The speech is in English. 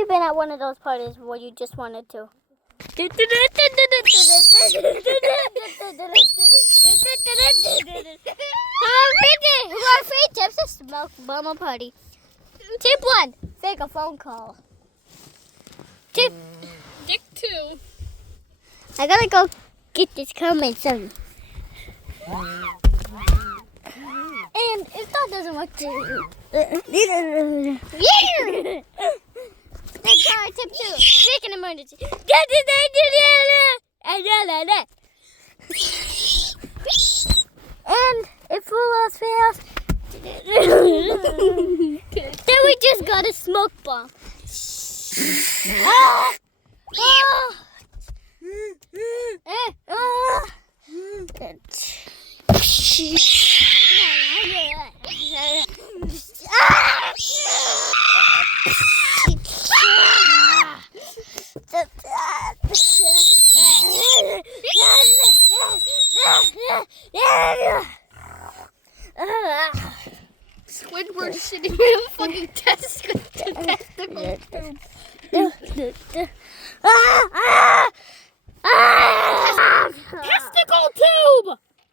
you been at one of those parties where you just wanted to? Who are free tips to smoke bomb party? Tip 1, make a phone call. Tip 2. I gotta go get this comment soon. And if that doesn't work too, that's our tip 2. Make an emergency. And if all else fails, then we just got a smoke bomb. Squidward sitting in a fucking testicle.